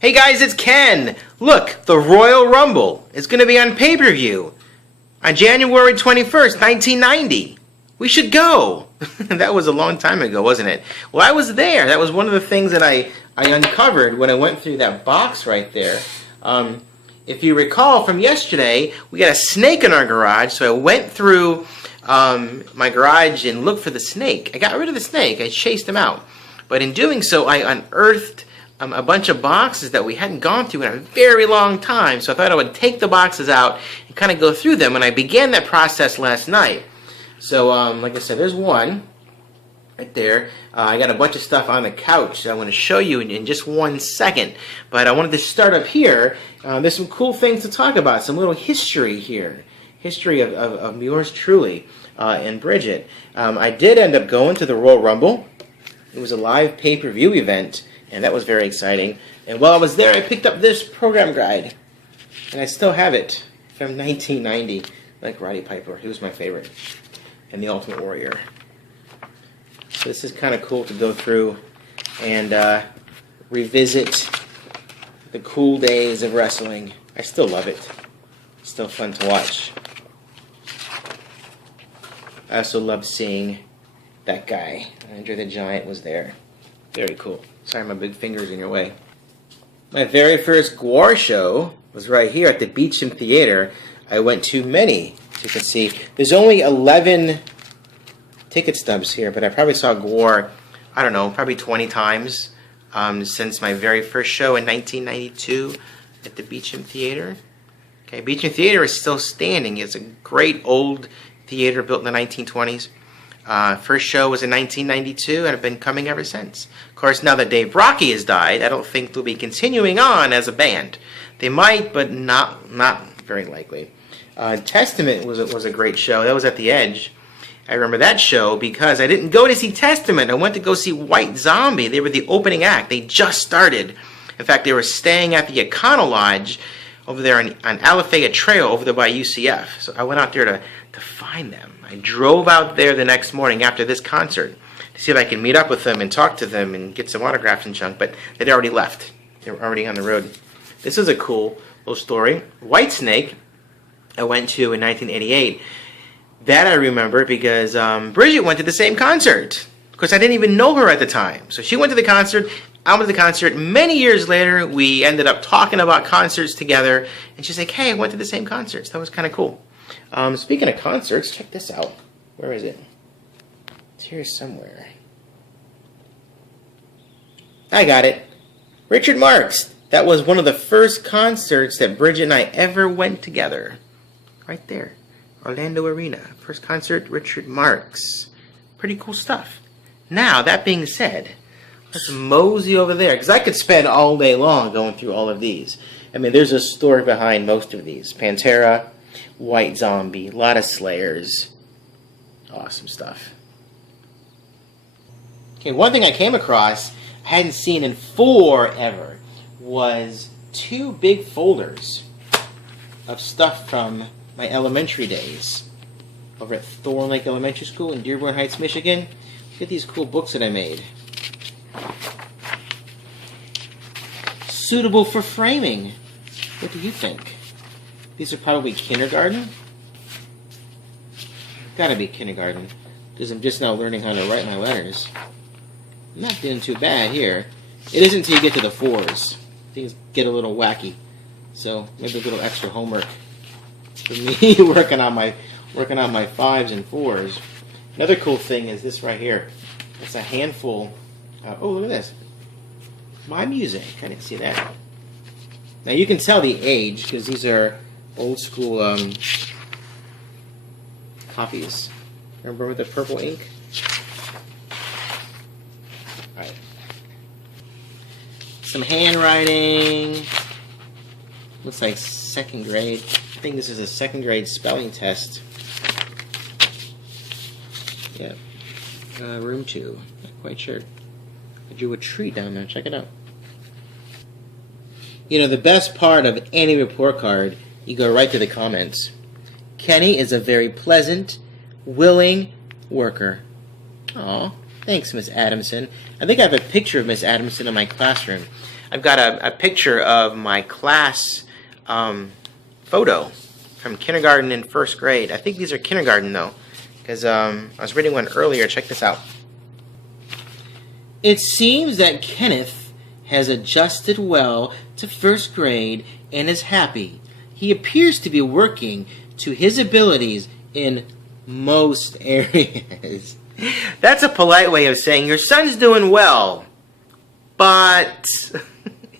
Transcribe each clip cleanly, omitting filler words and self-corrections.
Hey guys, it's Ken! Look, the Royal Rumble is going to be on pay-per-view on January 21st, 1990. We should go! That was a long time ago, wasn't it? Well, I was there. That was one of the things that I uncovered when I went through that box right there. If you recall from yesterday, we got a snake in our garage, so I went through my garage and looked for the snake. I got rid of the snake. I chased him out. But in doing so, I unearthed a bunch of boxes that we hadn't gone through in a very long time. So I thought I would take the boxes out and kind of go through them. And I began that process last night. So, like I said, there's one right there. I got a bunch of stuff on the couch that I want to show you in just 1 second. But I wanted to start up here. There's some cool things to talk about. Some little history here. History of yours truly and Bridget. I did end up going to the Royal Rumble. It was a live pay-per-view event, and that was very exciting. And while I was there, I picked up this program guide. And I still have it from 1990. Like Roddy Piper. He was my favorite. And The Ultimate Warrior. So this is kind of cool to go through and revisit the cool days of wrestling. I still love it. It's still fun to watch. I also love seeing that guy. Andre the Giant was there. Very cool. Sorry, my big finger's in your way. My very first Gwar show was right here at the Beecham Theater. I went to many, as you can see. There's only 11 ticket stubs here, but I probably saw Gwar, I don't know, probably 20 times since my very first show in 1992 at the Beecham Theater. Okay, Beecham Theater is still standing. It's a great old theater built in the 1920s. First show was in 1992, and I've been coming ever since. Of course, now that Dave Brockie has died, I don't think they'll be continuing on as a band. They might, but not very likely. Testament was a great show. That was at the Edge. I remember that show because I didn't go to see Testament. I went to go see White Zombie. They were the opening act. They just started. In fact, they were staying at the Econo Lodge over there on Alafaya Trail over there by UCF. So I went out there to find them. I drove out there the next morning after this concert to see if I could meet up with them and talk to them and get some autographs and junk, but they'd already left. They were already on the road. This is a cool little story. Whitesnake, I went to in 1988. That I remember because Bridget went to the same concert. Of course, I didn't even know her at the time. So she went to the concert, I went to the concert. Many years later, we ended up talking about concerts together, and she's like, hey, I went to the same concerts. That was kind of cool. Speaking of concerts, check this out. Where is it? It's here somewhere. I got it. Richard Marx. That was one of the first concerts that Bridget and I ever went together. Right there. Orlando Arena. First concert, Richard Marx. Pretty cool stuff. Now, that being said, let's mosey over there, because I could spend all day long going through all of these. I mean, there's a story behind most of these. Pantera, White Zombie, a lot of Slayers. Awesome stuff. Okay, one thing I came across I hadn't seen in forever was 2 big folders of stuff from my elementary days over at Thorn Lake Elementary School in Dearborn Heights, Michigan. Look at these cool books that I made. Suitable for framing. What do you think? These are probably kindergarten? Gotta be kindergarten, because I'm just now learning how to write my letters. I'm not doing too bad here. It isn't until you get to the 4s. Things get a little wacky. So maybe a little extra homework for me working on my 5s and 4s. Another cool thing is this right here. It's a handful. Oh, look at this. My music. I didn't see that. Now you can tell the age because these are old school copies. Remember with the purple ink? Alright. Some handwriting. Looks like 2nd grade. I think this is a 2nd grade spelling test. Yeah. Room 2. Not quite sure. I drew a tree down there. Check it out. You know, the best part of any report card, you go right to the comments. Kenny is a very pleasant, willing worker. Aw, thanks, Miss Adamson. I think I have a picture of Miss Adamson in my classroom. I've got a picture of my class photo from kindergarten and first grade. I think these are kindergarten though, because I was reading one earlier. Check this out. It seems that Kenneth has adjusted well to first grade and is happy. He appears to be working to his abilities in most areas. That's a polite way of saying your son's doing well, but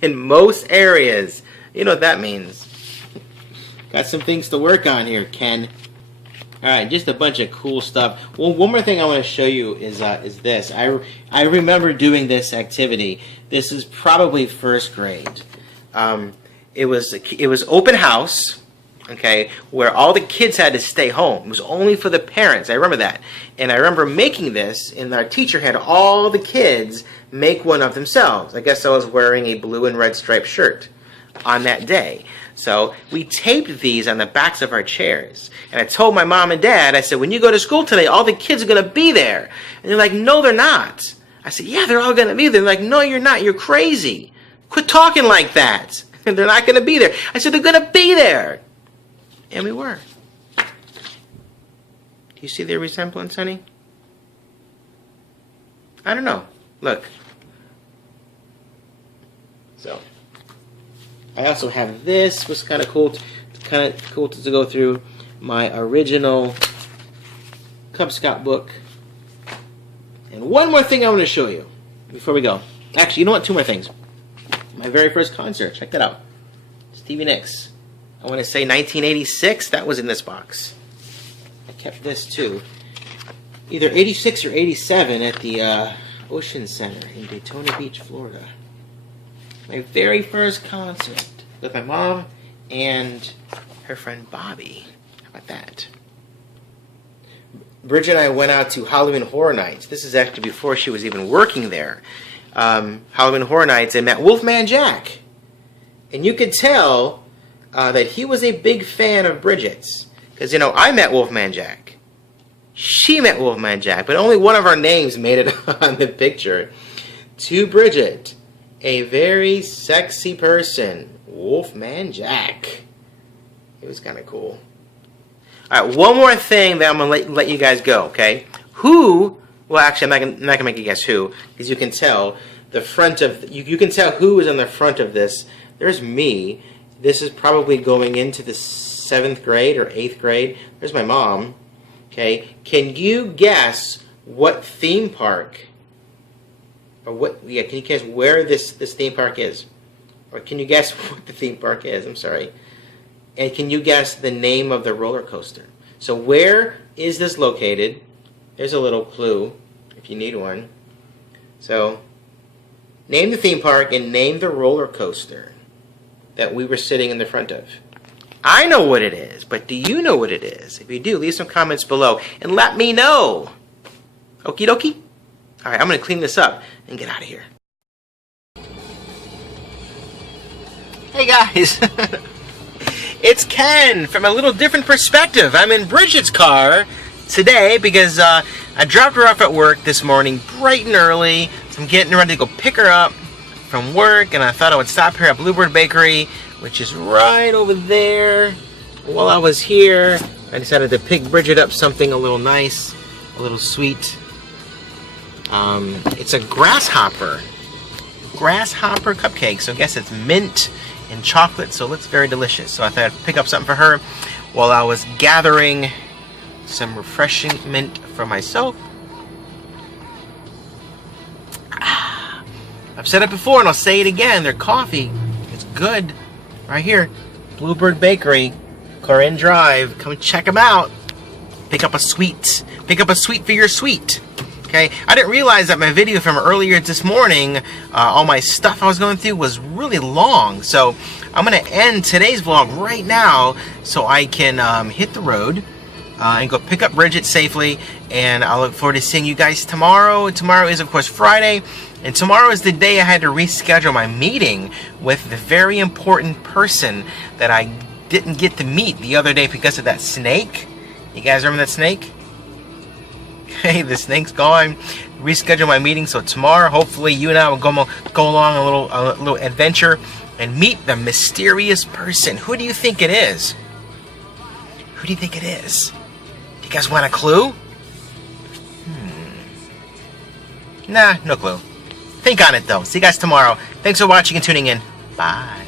in most areas. You know what that means. Got some things to work on here, Ken. Alright, just a bunch of cool stuff. Well, one more thing I want to show you is this. I remember doing this activity. This is probably first grade. It was open house, okay, where all the kids had to stay home. It was only for the parents. I remember that. And I remember making this, and our teacher had all the kids make one of themselves. I guess I was wearing a blue and red striped shirt on that day. So we taped these on the backs of our chairs. And I told my mom and dad, I said, when you go to school today, all the kids are going to be there. And they're like, no, they're not. I said, yeah, they're all going to be there. They're like, no, you're not. You're crazy. Quit talking like that. And they're not going to be there. I said, they're going to be there. And we were. Do you see their resemblance, honey? I don't know. Look. So, I also have this. Was kind of cool. To go through my original Cub Scout book. And one more thing I want to show you before we go. Actually, you know what? Two more things. My very first concert. Check that out. Stevie Nicks. I want to say 1986. That was in this box. I kept this too. Either 86 or 87 at the Ocean Center in Daytona Beach, Florida. My very first concert with my mom and her friend Bobby. How about that? Bridget and I went out to Halloween Horror Nights. This is actually before she was even working there. Halloween Horror Nights, and met Wolfman Jack. And you could tell that he was a big fan of Bridget's. Because, you know, I met Wolfman Jack. She met Wolfman Jack, but only one of our names made it on the picture. To Bridget, a very sexy person, Wolfman Jack. It was kind of cool. Alright, one more thing that I'm going to let you guys go, okay? Who, well actually I'm not going to make you guess who, because you can tell the front of, you can tell who is on the front of this. There's me. This is probably going into the 7th grade or 8th grade. There's my mom. Okay, can you guess what theme park, or what, yeah, can you guess where this theme park is? Or can you guess what the theme park is? I'm sorry. And can you guess the name of the roller coaster? So where is this located? There's a little clue if you need one. So name the theme park and name the roller coaster that we were sitting in the front of. I know what it is, but do you know what it is? If you do, leave some comments below and let me know. Okie dokie? Alright, I'm going to clean this up and get out of here. Hey guys! It's Ken from a little different perspective. I'm in Bridget's car today because I dropped her off at work this morning bright and early. So I'm getting ready to go pick her up from work, and I thought I would stop here at Bluebird Bakery, which is right over there. While I was here, I decided to pick Bridget up something a little nice, a little sweet. It's a grasshopper cupcake. So I guess it's mint and chocolate, so it looks very delicious. So I thought I'd pick up something for her while I was gathering some refreshment for myself. I've said it before and I'll say it again. Their coffee is good. Right here, Bluebird Bakery, Corinne Drive. Come check them out. Pick up a sweet. Pick up a sweet for your sweet. Okay, I didn't realize that my video from earlier this morning, all my stuff I was going through was really long. So I'm going to end today's vlog right now so I can hit the road and go pick up Bridget safely. And I look forward to seeing you guys tomorrow. Tomorrow is, of course, Friday. And tomorrow is the day I had to reschedule my meeting with the very important person that I didn't get to meet the other day because of that snake. You guys remember that snake? Okay, the snake's gone. reschedule my meeting. So tomorrow, hopefully, you and I will go along a little adventure and meet the mysterious person. Who do you think it is? Who do you think it is? Do you guys want a clue? Nah, no clue. Think on it, though. See you guys tomorrow. Thanks for watching and tuning in. Bye.